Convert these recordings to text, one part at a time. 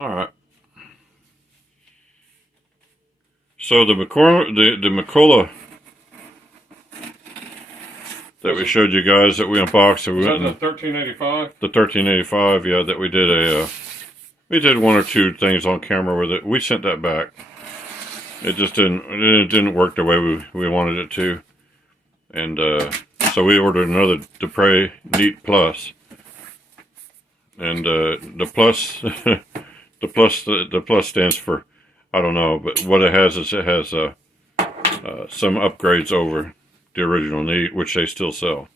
All right. So the McCollogh that we showed you guys that we unboxed, and we went the 1385. The 1385, yeah. That we did one or two things on camera with it. We sent that back. It just didn't work the way we wanted it to, and so we ordered another Dupray Neat Plus. And the plus, the plus stands for, I don't know, but what it has is it has some upgrades over the original Neat, which they still sell.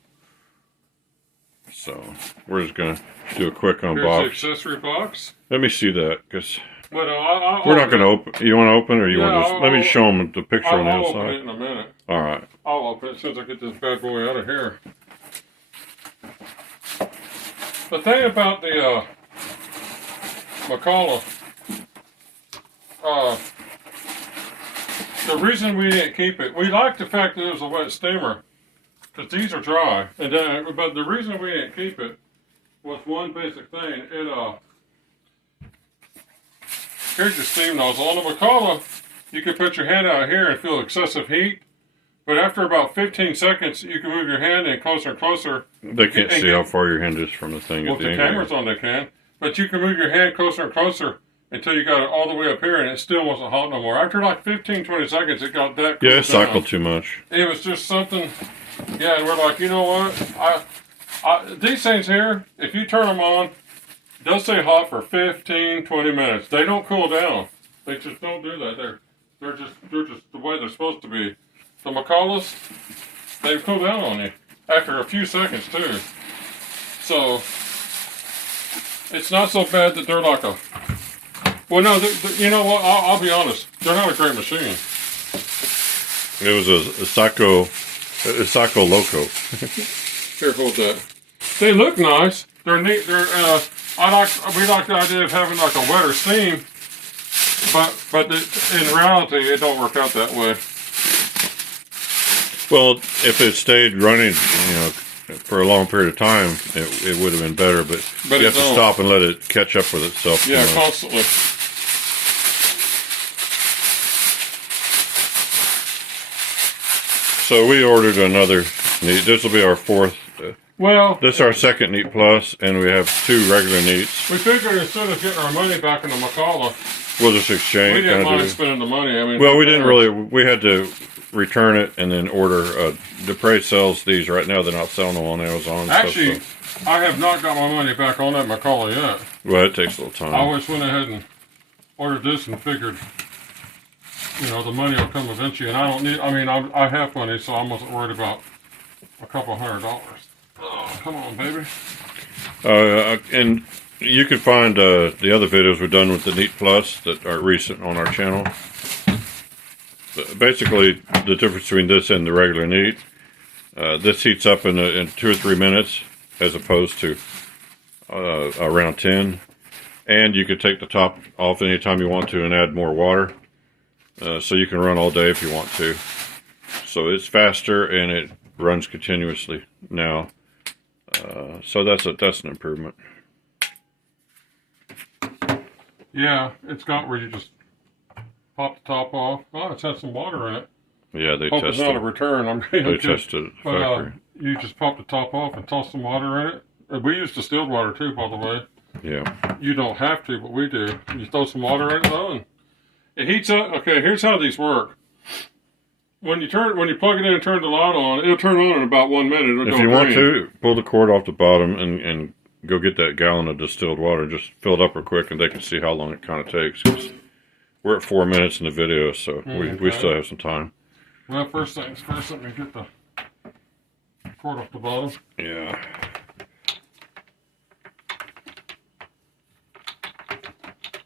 So we're just gonna do a quick unbox. Here's the accessory box. Let me see that, because we're not gonna open. You want to open, or you want to just let me show them the picture on the I'll outside? open it in a minute. All right. I'll open it as soon as I get this bad boy out of here. The thing about the McCollogh, the reason we didn't keep it, we liked the fact that it was a wet steamer, because these are dry. And then, but the reason we didn't keep it was one basic thing. Here's your steam nozzle. On the McCollogh, you can put your hand out here and feel excessive heat. But after about 15 seconds, you can move your hand in closer and closer. They can't see how far your hand is from the thing. Well, if the camera's on, they can. But you can move your hand closer and closer until you got it all the way up here, and it still wasn't hot no more. After like 15, 20 seconds, it got that cool. Yeah, it cycled too much. It was just something. Yeah, and we're like, you know what? These things here, if you turn them on, they'll stay hot for 15, 20 minutes. They don't cool down. They just don't do that. They're just the way they're supposed to be. The McColloghs, they cool down on you after a few seconds too. So it's not so bad that they're like a. Well, no, you know what? I'll be honest. They're not a great machine. It was a Psycho Loco. Here, hold that. They look nice. They're neat. We like the idea of having like a wetter steam, but in reality, it don't work out that way. Well, if it stayed running, for a long period of time, it would have been better. But you have to stop and let it catch up with itself. Yeah, constantly. So we ordered another Neat. This will be our fourth. This is our second Neat Plus, and we have two regular Neats. We figured instead of getting our money back in the McCollogh, we'll just exchange. We didn't mind spending the money. I mean, well, we didn't really. We had to return it and then order. Dupray sells these right now. They're not selling them on Amazon. Actually, I have not got my money back on that McCollogh yet. Well, it takes a little time. I always went ahead and ordered this and figured, the money will come eventually. And I don't need. I mean, I have money, so I wasn't worried about a couple $100. Oh, come on, baby. And you can find the other videos we've done with the Neat Plus that are recent on our channel. Basically, the difference between this and the regular Neat, this heats up in 2 or 3 minutes as opposed to around 10. And you can take the top off anytime you want to and add more water. So you can run all day if you want to. So it's faster and it runs continuously now. So that's an improvement. Yeah, it's got where you just pop the top off. Oh, it's had some water in it. Yeah, they tested. Hope it's not a return. They tested it at the factory. You just pop the top off and toss some water in it. We use distilled water too, by the way. Yeah. You don't have to, but we do. You throw some water in it though, and it heats up. Okay, here's how these work. When you plug it in and turn the light on, it'll turn on in about 1 minute. It'll if you want to, pull the cord off the bottom and go get that gallon of distilled water. Just fill it up real quick, and they can see how long it kind of takes. 'Cause we're at 4 minutes in the video, so we still have some time. Well, first things first, let me get the cord off the bottom. Yeah.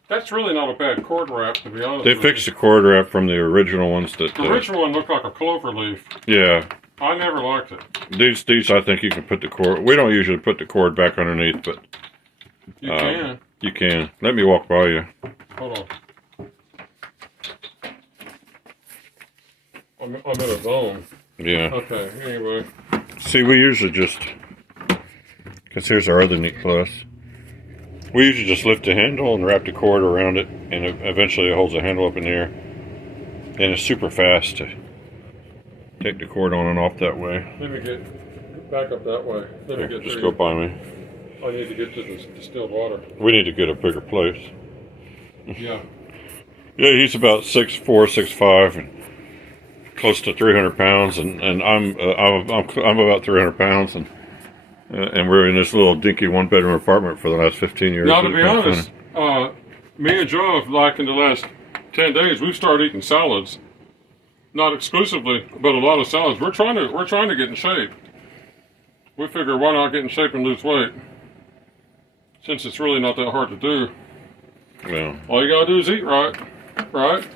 That's really not a bad cord wrap, to be honest. They fixed the cord wrap from the original ones. The original one looked like a clover leaf. Yeah. I never liked it. These I think you can put the cord. We don't usually put the cord back underneath, but you can. You can. Let me walk by you. Hold on. I'm in a zone. Yeah. Okay. Anyway. See, we usually just, because here's our other Neat Plus. We usually just lift the handle and wrap the cord around it, and eventually it holds the handle up in the air. And it's super fast to take the cord on and off that way. Let me get back up that way. Let me get Just go by me. I need to get to the distilled water. We need to get a bigger place. Yeah. Yeah, he's about 6'4", 6'5", and close to 300 pounds, and I'm about 300 pounds, and we're in this little dinky one-bedroom apartment for the last 15 years. Now, to be honest, me and Joe, like in the last 10 days, we've started eating salads. Not exclusively, but a lot of salads. We're trying to get in shape. We figure why not get in shape and lose weight, since it's really not that hard to do. Yeah. All you gotta do is eat right. Right?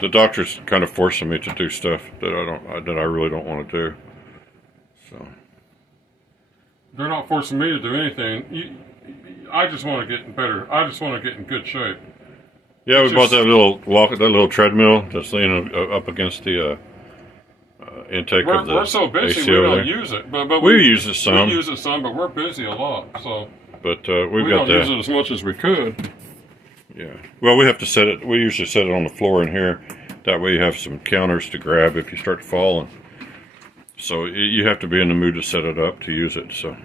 The doctor's kind of forcing me to do stuff that I really don't want to do. So they're not forcing me to do anything. I just want to get better. I just want to get in good shape. Yeah, we bought that little treadmill that's laying up against the intake of the We're so busy AC we over don't there. use it. But we use it some. We use it some, but we're busy a lot. So. But we don't use it as much as we could. Yeah. Well, we have to set it. We usually set it on the floor in here. That way, you have some counters to grab if you start to fall. And so you have to be in the mood to set it up to use it. So.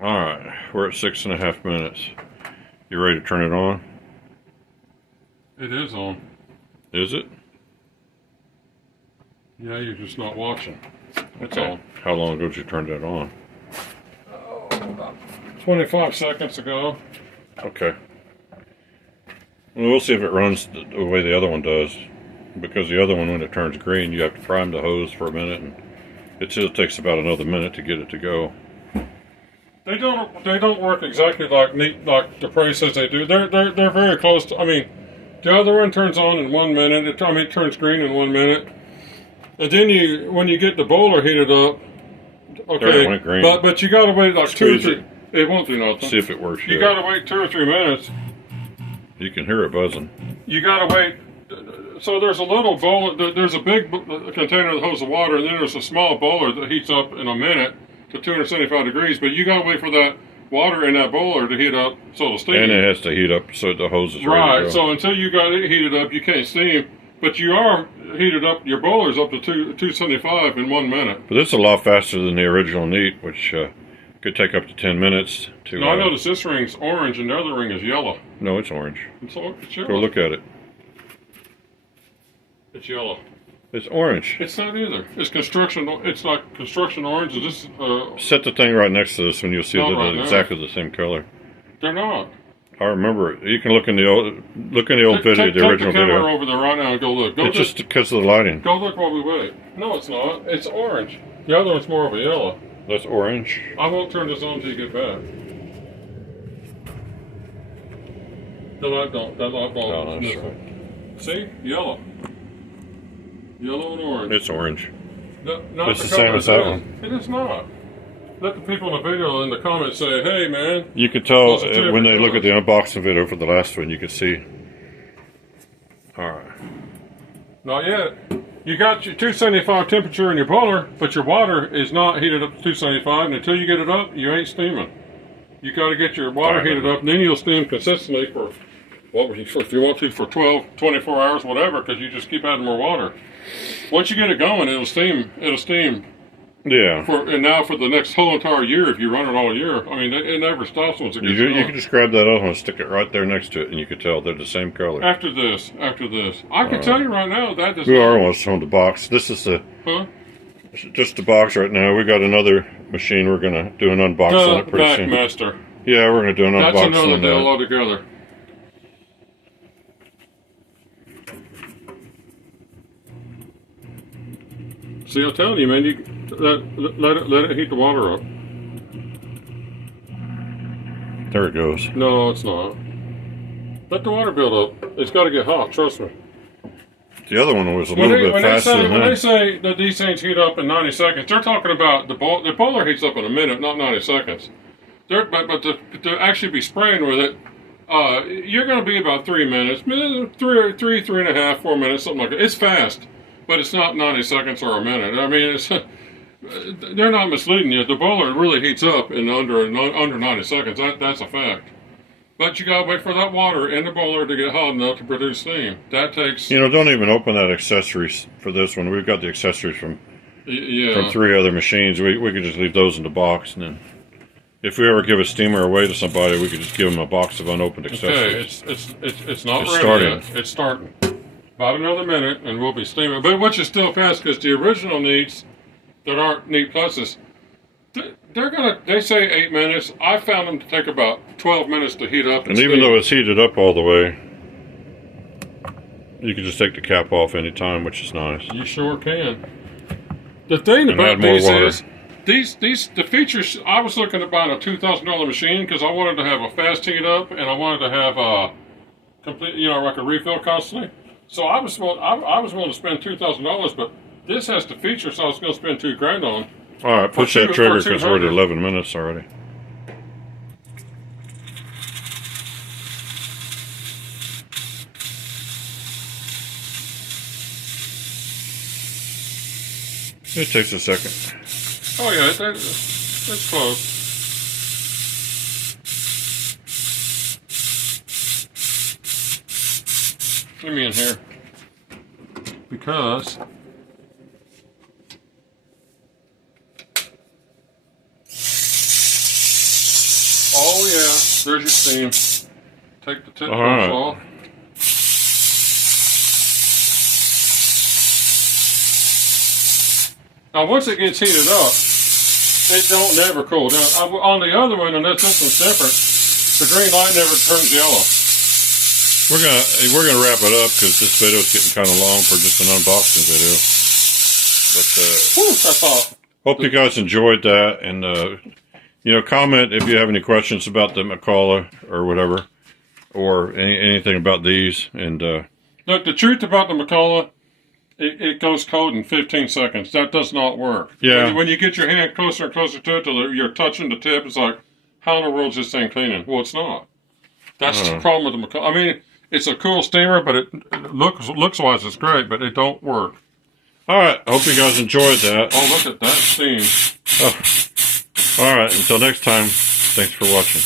All right, we're at 6.5 minutes. You ready to turn it on? It is on. Is it? Yeah, you're just not watching. That's Okay. all. How long ago did you turn that on? About 25 seconds ago. Okay. Well, we'll see if it runs the way the other one does. Because the other one, when it turns green, you have to prime the hose for a minute, and it still takes about another minute to get it to go. They don't work exactly like Dupray says they do. They're very close to. I mean, the other one turns on in 1 minute. It turns green in 1 minute. And then when you get the boiler heated up, okay, There it went green. but you gotta wait like Squeeze 2 or 3. It won't do nothing. See if it works. You yet. gotta wait 2 or 3 minutes. You can hear it buzzing. You gotta wait. So there's a little boiler. There's a big container that holds the water, and then there's a small boiler that heats up in a minute to 275 degrees. But you gotta wait for that water in that boiler to heat up so it'll steam. And it has to heat up so the hose is ready Right. to go. So until you got it heated up, you can't steam. But you are heated up. Your boiler's up to 275 in 1 minute. But this is a lot faster than the original neat, which could take up to 10 minutes to... Now I notice this ring's orange and the other ring is yellow. No, it's orange. It's yellow. Go look at it. It's yellow. It's orange. It's not either. It's construction. It's like construction orange. Is this? Set the thing right next to this and you'll see Not that right they're now. exactly the same color. They're not. I remember it. You can look in the old video, the original Take the camera video. over there right now and go look. It's just because of the lighting. Go look while we wait. No, it's not. It's orange. The other one's more of a yellow. That's orange. I won't turn this on until you get back. The light don't. That light bulb Oh, is that's missing. See? Yellow. Yellow and orange. It's orange. No, not It's the same as that one. It is not. Let the people in the video in the comments say, hey, man. You could tell Those are two when they different look at the unboxing video for the last one, you could see. All right. Not yet. You got your 275 temperature in your boiler, but your water is not heated up to 275, and until you get it up, you ain't steaming. You got to get your water heated up, and then you'll steam consistently for, if you want to, for 12, 24 hours, whatever, because you just keep adding more water. Once you get it going, it'll steam. Yeah. And now for the next whole entire year, if you run it all year, I mean, it never stops once it gets You going. can just grab that other one and stick it right there next to it, and you can tell they're the same color. After this, I can tell you right now that does We not. are almost on the box. This is Huh? just the box right now. We got another machine. We're gonna do an unboxing on it pretty soon. Backmaster. Yeah, we're gonna do an That's unboxing another on deal that. altogether. See, I'm telling you, man, you let it heat the water up. There it goes. No, it's not. Let the water build up. It's got to get hot. Trust me. The other one was a little bit faster than When they that. say that these things heat up in 90 seconds, they're talking about the boiler heats up in a minute, not 90 seconds. But to actually be spraying with it, you're going to be about 3 minutes, 3.5, 4 minutes, something like that. It's fast. but it's not 90 seconds or a minute. I mean, it's they're not misleading you. The boiler really heats up in under 90 seconds. That's a fact. But you gotta wait for that water in the boiler to get hot enough to produce steam. That takes. You know, don't even open that accessories for this one. We've got the accessories from Yeah. 3 other machines. We could just leave those in the box, and then if we ever give a steamer away to somebody, we could just give them a box of unopened accessories. Okay, it's not It's ready starting. yet. It's starting. About another minute, and we'll be steaming. But which is still fast because the original neats that aren't neat pluses, they say 8 minutes. I found them to take about 12 minutes to heat up. And even though it's heated up all the way, you can just take the cap off anytime, which is nice. You sure can. The thing And about add more these water. is the features. I was looking to buy a $2,000 machine because I wanted to have a fast heat up and I wanted to have a complete, like a refill constantly. So I was willing to spend $2,000, but this has the feature, so I was going to spend $2,000 on. All right, push For that two- trigger for because we're at 200. 11 minutes already. It takes a second. Oh yeah, that's close. Let me in here because oh yeah, there's your steam. Take the tip right. off. Now once it gets heated up, it don't never cool down. On the other one, and this one's different, the green light never turns yellow. We're gonna wrap it up because this video is getting kind of long for just an unboxing video. But Whew, that's hot. hope you guys enjoyed that, and comment if you have any questions about the McCollogh or whatever, or anything about these. And Look, the truth about the McCollogh, it goes cold in 15 seconds. That does not work. Yeah. When you get your hand closer and closer to it till you're touching the tip, it's like, how in the world is this thing cleaning? Well, it's not. That's the problem with the McCollogh. I mean, it's a cool steamer, but it looks wise, it's great, but it don't work. all right, I hope you guys enjoyed that. Oh, look at that steam. All right, until next time, thanks for watching.